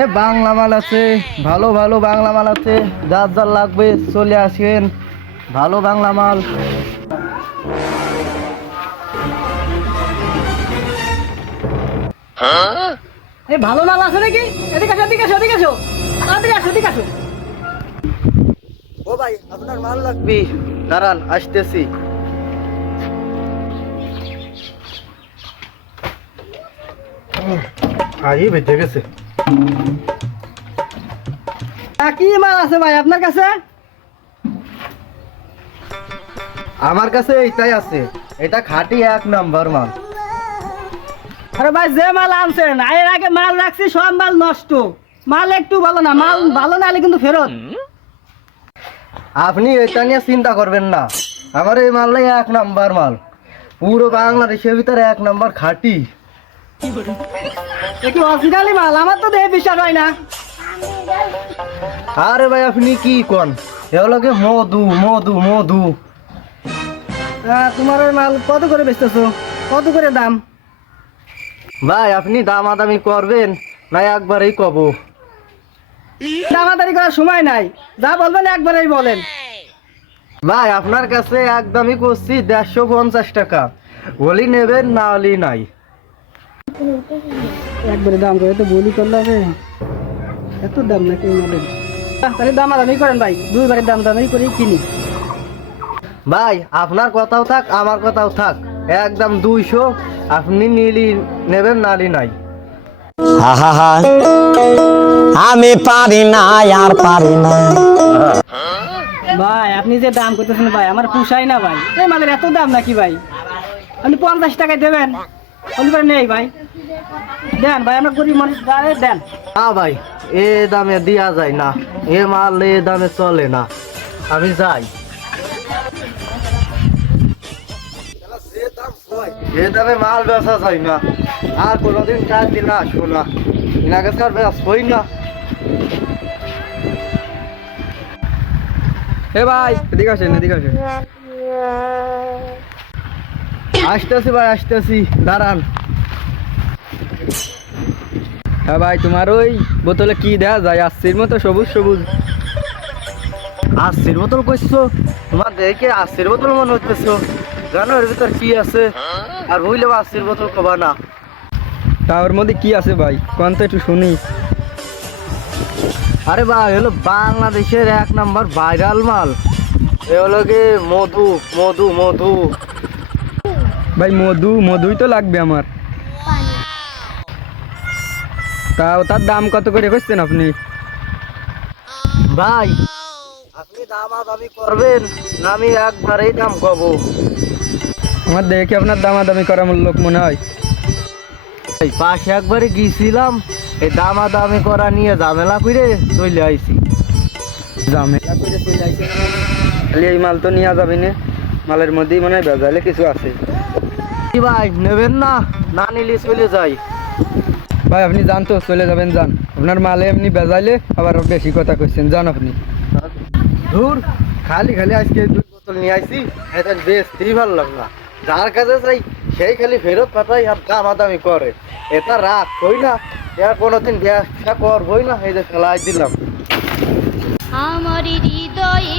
এ বাংলা মাল আছে, ভালো ভালো বাংলা মাল আছে, যার যার লাগবে চলে আসেন, ভালো বাংলা মাল। এই ভালো মাল আছে নাকি? এদিকে আসো, এদিকে আসো, এদিকে আসো, এদিকে আসো, এদিকে আসো। ও ভাই, আপনার মাল লাগবে? দাঁড়ান, আসতেছি। আই বেঁচে গেছে। কি মাল আছে ভাই আপনার কাছে? আমার কাছে এইটাই আছে, এটা খাঁটি 1 নাম্বার মাল। আরে ভাই, যে মাল আনছেন এর আগে মাল রাখছি, সব মাল নষ্ট। মাল একটু ভালো না, মাল ভালো না হলে কিন্তু ফেরত। আপনি এটা নিয়ে চিন্তা করবেন না, আমার এই মালটাই 1 নাম্বার মাল, পুরো বাংলাদেশের ভিতরে 1 নাম্বার খাঁটি। এ কি অরিজিনালি মাল? আমার তো দেখে বিশ্বাস হয় না। আরে ভাই আপনি কি কোন, এগুলোকে মধু মধু মধু। তোমার ওই মাল কত করে বেচতেছো? কত করে দাম? ভাই আপনি দামাদামি করবেন না একবারেই কব? দামাদারি করার সময় নাই, যা বলবেন একবারেই বলেন। ভাই আপনার কাছে একদমই করছি 150 টাকা, বলি নেবেন না হলি নাই। একবারে দাম করে তো বলি করলে হবে? এত দাম নাকি মালের? তাহলে দামাদামি করেন ভাই, দুইবারের দাম দামি করে কিনি। ভাই আপনার কথাও থাক আমার কথাও থাক, একদম 200, আপনি নিলি নেবেন নালি নাই। আহা, আমি পারি না, আর পারি না। ভাই আপনি যে দাম করতেছেন ভাই, আমার পুষাই না ভাই। এই মালের এত দাম নাকি ভাই? আপনি 50 টাকায় দেবেন? বলবেন নেই ভাই, দেন ভাই, আমরা গরিব মানুষ, দেন। না ভাই, এ দামে দেয়া যায় না, এ মাল এ দামে চলে না, আমি যাই। এ দামে মাল বেচা যায় না, আর কোনোদিন 4 দিন আসবো না, এনাকার বেচবই না। হে ভাই, এদিকে আসেন, এদিকে আসেন। আসতেছি ভাই, আসতেছি, দাঁড়ান। হ্যাঁ ভাই, তোমার ওই বোতলে কি দেয়া যায়? আশির মতো সবুজ সবুজ। 80 বোতল কইছো? তোমার দেখে 80 বোতল মনে হইতেছো, জানো এর ভিতর কি আছে? আর বুঝলে 80 বোতল কবা না। তা ওর মধ্যে কি আছে ভাই, কোন তো একটু শুনি। আরে ভাই, হলো বাংলাদেশের 1 নাম্বার ভাইরাল মাল, এ হলো কি মধু মধু মধু। ভাই মধু, মধুই তো লাগবে আমার। তাও তার দাম কত করে করছেন আপনি? ভাই আপনি দামাদামি করবেন না আমি একবারেই দাম কব? আমার দেখে আপনার দামাদামি করা লোক মনে হয়। এই পাশে একবারে গিয়েছিলাম, এই দামাদামি করা নিয়ে ঝামেলা করে চলে আইছি। ঝামেলা করে চলে আইছে? খালি এই মাল তো নেওয়া যাবে না, মালের মধ্যেই মনে হয় ভেজালে কিছু আছে। কি ভাই নেবেন না? না নিলে চলে যাই। ভাই আপনি যান তো, চলে যাবেন, যান। আপনার মালে এমনি বেজাইলে আবার বেশি কথা কইছেন, যান আপনি। ধুর, খালি খালি আজকে 2 বোতল নিয়ে আইছি, এটা বেচতেই ভালো লাগলো না। যার কাছে চাই সেই খালি ফেরত পাঠাই আর দামাদামি করে, এটা রাখ হই না, এর কোনোদিন ব্যবসা করবই না, এই যে ফেলাই দিলাম। আমার হৃদয়ে